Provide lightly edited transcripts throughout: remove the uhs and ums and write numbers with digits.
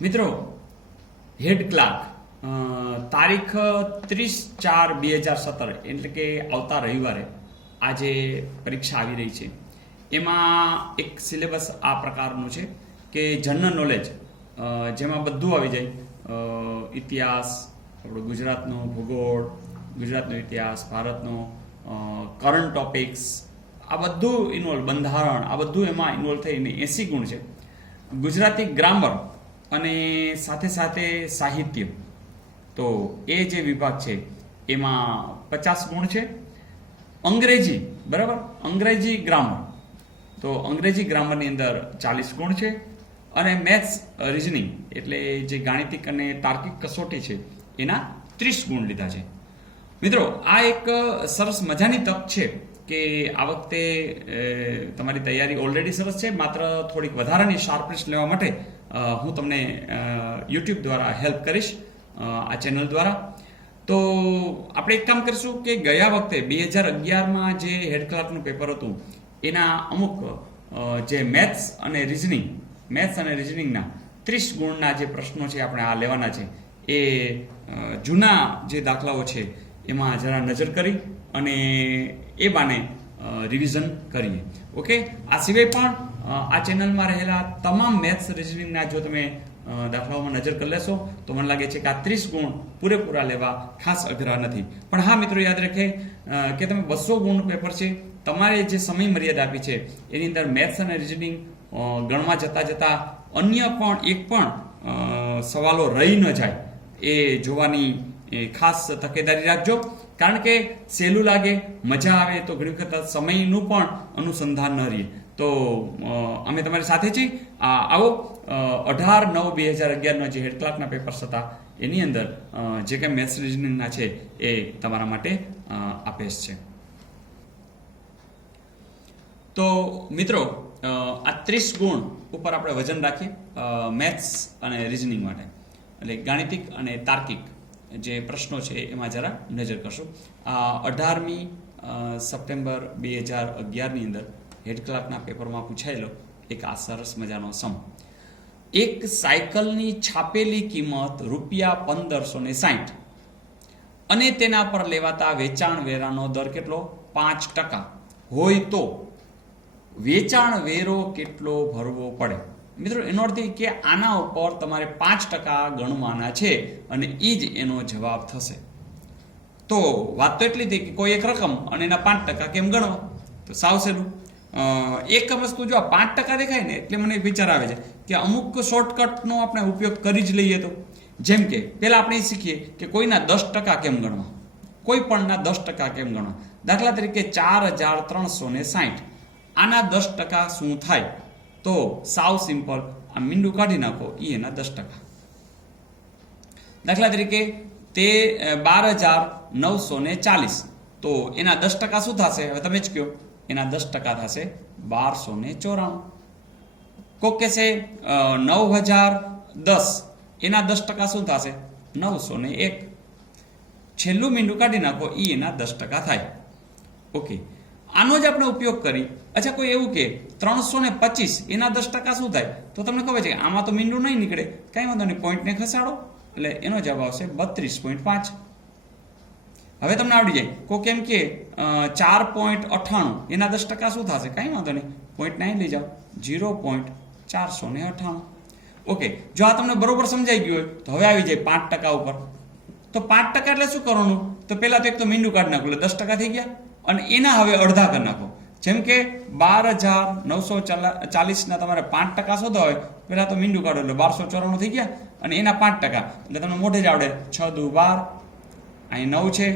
મિત્રો, હેડ ક્લાર્ક તારીખ 30/4/2017 એટલે કે આવતા રવિવારે આજે પરીક્ષા આવી રહી છે. એમાં એક સિલેબસ આ પ્રકારનું છે કે જનરલ નોલેજ, જેમાં બધું આવી જાય. ઇતિહાસ, આપણો ગુજરાતનો ભૂગોળ, ગુજરાતનો ઇતિહાસ, ભારતનો કરંટ ટોપિક્સ, આ બધું ઇન્વોલ્વ, બંધારણ, આ બધું એમાં ઇન્વોલ્વ થઈને 80 ગુણ છે. ગુજરાતી ગ્રામર અને સાથે સાથે સાહિત્ય, તો એ જે વિભાગ છે એમાં 50 ગુણ છે. અંગ્રેજી, બરાબર, અંગ્રેજી ગ્રામર, તો અંગ્રેજી ગ્રામરની અંદર 40 ગુણ છે. અને મેથ્સ રિઝનિંગ એટલે જે ગાણિતિક અને તાર્કિક કસોટી છે એના 30 ગુણ લીધા છે. મિત્રો, આ એક સરસ મજાની તક છે કે આ વખતે તમારી તૈયારી ઓલરેડી સરસ છે, માત્ર થોડીક વધારાની શાર્પનેસ લેવા માટે હું તમને યુટ્યુબ દ્વારા હેલ્પ કરીશ, આ ચેનલ દ્વારા. તો આપણે એક કામ કરીશું કે ગયા વખતે 2011માં જે હેડ ક્લાર્કનું પેપર હતું એના અમુક જે મેથ્સ અને રિઝનિંગના 30 ગુણના જે પ્રશ્નો છે આપણે આ લેવાના છે. એ જૂના જે દાખલાઓ છે એમાં જરા નજર કરી અને એ બાને રિવિઝન કરીએ. ઓકે, આ સિવાય પણ આ ચેનલમાં રહેલા તમામ મેથ્સ રિઝનિંગના જો તમે દાખલાઓમાં નજર કરી લેશો તો મને લાગે છે કે આ 30 ગુણ પૂરેપૂરા લેવા ખાસ અઘરા નથી. પણ હા મિત્રો, યાદ રાખે કે તમે 200 ગુણનું પેપર છે, તમારે જે સમય મર્યાદા આપી છે એની અંદર મેથ્સ અને રિઝનિંગ ગણવા જતા અન્ય પણ એક પણ સવાલો રહી ન જાય એ જોવાની ખાસ તકેદારી રાખજો. કારણ કે સહેલું લાગે, મજા આવે તો ઘણી વખત સમયનું પણ અનુસંધાન ન રહે. તો અમે તમારી સાથે છીએ. આવો 18/9/2011 જે હેડ ક્લાર્કના પેપર્સ હતા એની અંદર જે કંઈ મેથ્સ રિઝનિંગના છે એ તમારા માટે આપેશ છે. તો મિત્રો, આ 30 ગુણ ઉપર આપણે વજન રાખીએ મેથ્સ અને રિઝનિંગ માટે, એટલે ગાણિતિક અને તાર્કિક જે પ્રશ્નો છે એમાં જરા નજર કરશું. 18મી સપ્ટેમ્બર 2011ની અંદર હેડ ક્લાર્કના પેપરમાં પૂછાયેલો એક આ સરસ મજાનો સમ. એક સાયકલની છાપેલી કિંમત ₹1560 અને તેના પર લેવાતા વેચાણ વેરાનો દર કેટલો? 5% હોય તો વેચાણ વેરો કેટલો ભરવો પડે? મિત્રો, એનો અર્થ એ કે આના ઉપર તમારે 5% ગણવાના છે અને એ જ એનો જવાબ થશે. તો વાત તો એટલી હતી કે કોઈ એક રકમ અને એના 5% કેમ ગણવા? તો સાવ સહેલું. એક વસ્તુ જો આ 5% દેખાય ને એટલે મને વિચાર આવે છે કે અમુક શોર્ટકટનો આપણે ઉપયોગ કરી જ લઈએ. તો જેમ કે પહેલાં આપણે શીખીએ કે કોઈના 10% કેમ ગણવા, કોઈ પણના 10% કેમ ગણવા. દાખલા તરીકે 4360, આના 10% શું થાય? તો સાવ સિમ્પલ, આ મીંડું કાઢી નાખો, એ એના 10%. દાખલા તરીકે તે 12940, તો એના 10% શું થશે? હવે તમે જ કહો. એના 10% થશે 1294. કોક કહેશે 9010, એના 10% શું થશે? 901. છેલ્લું મીંડું કાઢી નાખો, એ એના 10% થાય. ઓકે, આનો જ આપણે ઉપયોગ કરી. અચ્છા, કોઈ એવું કે 325, એના 10% શું થાય? તો તમને ખબર છે કે આમાં તો મીંડું નહીં નીકળે, કાંઈ વાંધો નહીં, પોઈન્ટને ખસાડો એટલે એનો જવાબ આવશે 32.5. હવે તમને આવડી જાય. કોઈ કેમ કે 4.98, એના 10% શું થશે? કાંઈ વાંધો નહીં, પોઈન્ટ 9 લઈ જાઓ, 0.498. ઓકે, જો આ તમને બરોબર સમજાઈ ગયું હોય તો હવે આવી જાય 5% ઉપર. તો 5% એટલે શું કરવાનું? તો પહેલાં તો એક તો મીંડું કાઢી નાખો એટલે 10% થઈ ગયા, અને એના હવે અડધા કરી નાખો. જેમ કે 12940ના તમારે 5% શોધવા હોય, પહેલાં તો મીંડું કાઢો એટલે 1294 થઈ ગયા, અને એના 5% એટલે તમને મોઢે જ આવડે. 6 દુ 12, અહીં 9 છે,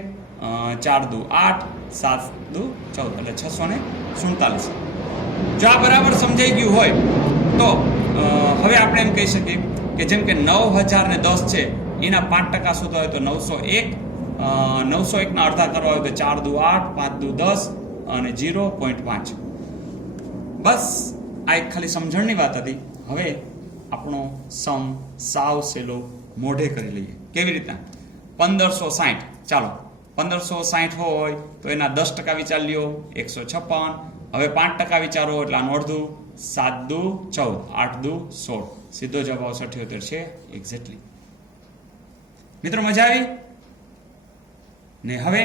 4 દુ 8, 7 દુ 14 એટલે 647. જો આ બરાબર સમજાઈ ગયું હોય તો હવે આપણે એમ કહી શકીએ કે જેમ કે 9010 છે, એના 5% શોધવા હોય તો 901, 901ના અડધા કરવા હોય તો 4 દુ 8, 5 દુ 10 અને 0.5. બસ આ એક ખાલી સમજણની વાત હતી. હવે આપણો સમ સાવ સહેલો મોઢે કરી લઈએ. કેવી રીતના? 1560. ચાલો, 1560 હોય તો એના 10% વિચાર લ્યો, 156. હવે 5% વિચારો એટલે આનું અડધું, 7 દુ 14, 8 દુ 16. સીધો જવાબ આવશે 78 છે એક્ઝેક્ટલી. મિત્રો મજા આવી ને? હવે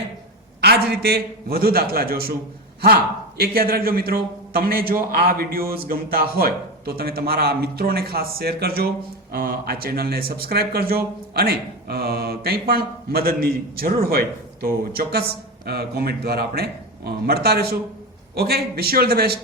આ જ રીતે વધુ દાખલા જોશું. હા, એક યાદ રાખજો મિત્રો, તમને જો આ વિડીયોઝ ગમતા હોય તો તમે તમારા મિત્રોને ખાસ શેર કરજો, આ ચેનલને સબસ્ક્રાઇબ કરજો, અને કંઈ પણ મદદની જરૂર હોય તો ચોક્કસ કોમેન્ટ દ્વારા આપણે મળતા રહીશું. Okay, wish you all the best.